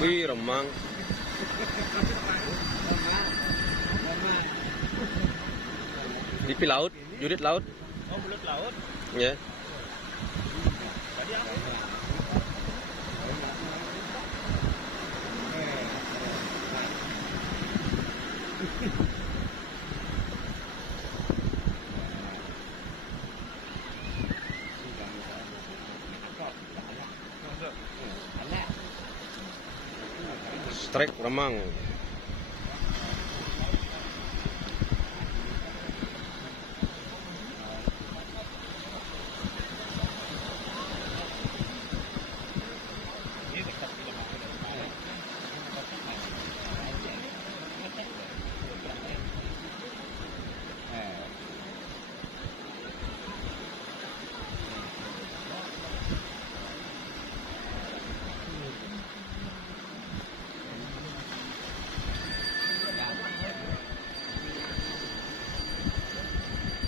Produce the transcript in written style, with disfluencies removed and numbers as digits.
Wih, remang. Di laut, jurit laut. Oh, belut laut. Ya. Tadi apa? Strike remang.